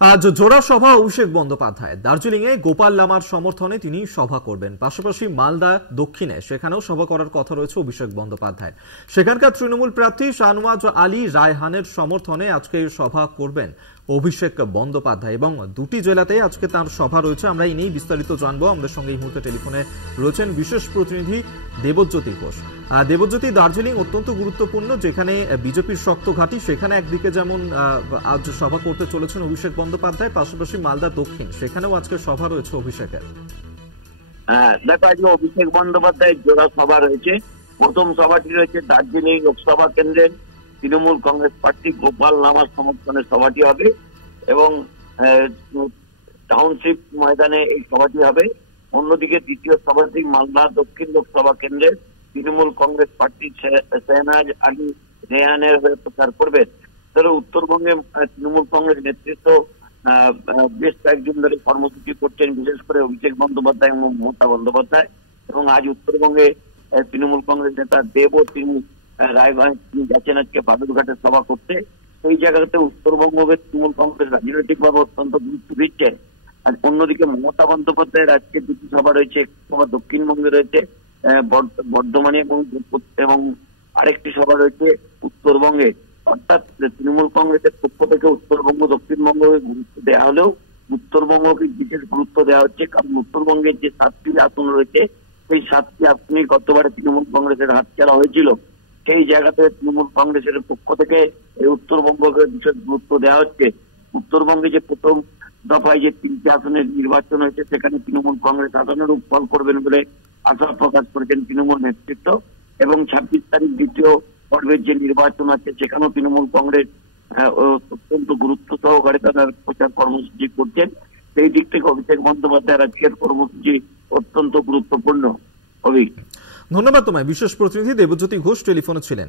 আজ জোড়া সভা অভিষেক বন্দ্যোপাধ্যায় দার্জিলিং এ গোপাল লামার সমর্থনে তিনি সভা করবেন। পাশাপাশি মালদা দক্ষিণে সেখানেও সভা করার কথা রয়েছে অভিষেক বন্দ্যোপাধ্যায়। সেখানকার তৃণমূল প্রার্থী শাহনওয়াজ আলী রায়হানের সমর্থনে আজকে সভা করবেন অভিষেক বন্দ্যোপাধ্যায় এবং দুটি জেলাতে আজকে তার সভা রয়েছে। আমরা এই নিয়ে বিস্তারিত জানবো। আমাদের সঙ্গে এই মুহূর্তে টেলিফোনে রয়েছেন বিশেষ প্রতিনিধি দেবজ্যোতি ঘোষ। দেবজ্যোতি, দার্জিলিং অত্যন্ত গুরুত্বপূর্ণ, যেখানে বিজেপির শক্ত ঘাঁটি, সেখানে একদিকে যেমন আজ সভা করতে চলেছেন অভিষেক বন্দ্যোপাধ্যায়, পাশাপাশি মালদা দক্ষিণ সেখানেও আজকে সভা রয়েছে অভিষেকের। দেখো, আজকে অভিষেক বন্দ্যোপাধ্যায়ের জোড়া সভা রয়েছে। প্রথম সভাটি রয়েছে দার্জিলিং লোকসভা কেন্দ্রের তৃণমূল কংগ্রেস প্রার্থী গোপাল লামার সমর্থনে সভাটি হবে এবং টাউনশিপ ময়দানে এই সভাটি হবে। অন্যদিকে দ্বিতীয় সভাটি মালদা দক্ষিণ লোকসভা কেন্দ্রের তৃণমূল কংগ্রেস প্রার্থী শাহনওয়াজ আলী রায়হানের হয়ে প্রচার করবেন। তবে উত্তরবঙ্গে তৃণমূল কংগ্রেস নেতৃত্ব বেশ কয়েকদিন ধরে কর্মসূচি করছেন, বিশেষ করে অভিষেক বন্দ্যোপাধ্যায় এবং মমতা বন্দ্যোপাধ্যায়। এবং আজ উত্তরবঙ্গে তৃণমূল কংগ্রেস নেতা দেবও তিনি রায়গঞ্জ তিনি যাচ্ছেন আজকে বালুরঘাটে সভা করতে। সেই জায়গাতে উত্তরবঙ্গে তৃণমূল কংগ্রেস রাজনৈতিকভাবে অত্যন্ত গুরুত্ব দিচ্ছে। আর অন্যদিকে মমতা বন্দ্যোপাধ্যায়ের আজকে দুটি সভা রয়েছে, একটি সভা দক্ষিণবঙ্গে রয়েছে বর্ধমানে এবং আরেকটি সভা রয়েছে উত্তরবঙ্গে। অর্থাৎ তৃণমূল কংগ্রেসের পক্ষ থেকে উত্তরবঙ্গ দক্ষিণবঙ্গকে গুরুত্ব দেওয়া হলেও উত্তরবঙ্গকে বিশেষ গুরুত্ব দেওয়া হচ্ছে, কারণ উত্তরবঙ্গের যে 7টি আসন রয়েছে সেই 7টি আসনে গতবারে তৃণমূল কংগ্রেসের হাতছাড়া হয়েছিল। সেই জায়গাতে তৃণমূল কংগ্রেসের পক্ষ থেকে এই উত্তরবঙ্গকে বিশেষ গুরুত্ব দেওয়া হচ্ছে। উত্তরবঙ্গে যে প্রথম দফায় যে 3টি আসনের নির্বাচন হয়েছে সেখানে তৃণমূল কংগ্রেস আশানুরূপ ফল করবেন বলে আশা প্রকাশ করেছেন তৃণমূল নেতৃত্ব। এবং 26 তারিখ দ্বিতীয় পর্বের যে নির্বাচন আছে সেখানেও তৃণমূল কংগ্রেস অত্যন্ত গুরুত্ব সহকারে তারা প্রচার কর্মসূচি করছেন। সেই দিক থেকে অভিষেক বন্দ্যোপাধ্যায়ের আজকের কর্মসূচি অত্যন্ত গুরুত্বপূর্ণ। ধন্যবাদ তোমায়। বিশেষ প্রতিনিধি দেবজ্যোতি ঘোষ টেলিফোনে ছিলেন।